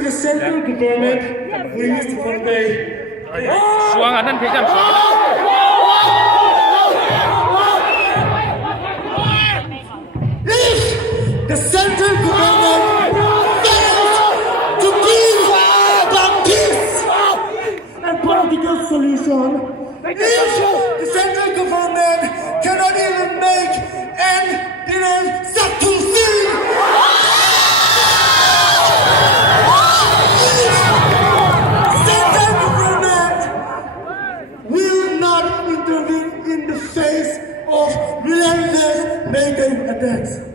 to the central government, we need to convey. Xuống ở phía trên. If the central government fails to give the peace and political solution, if the central government cannot even make an even subtle thing, central government will not intervene in the face of relentless NATO attacks.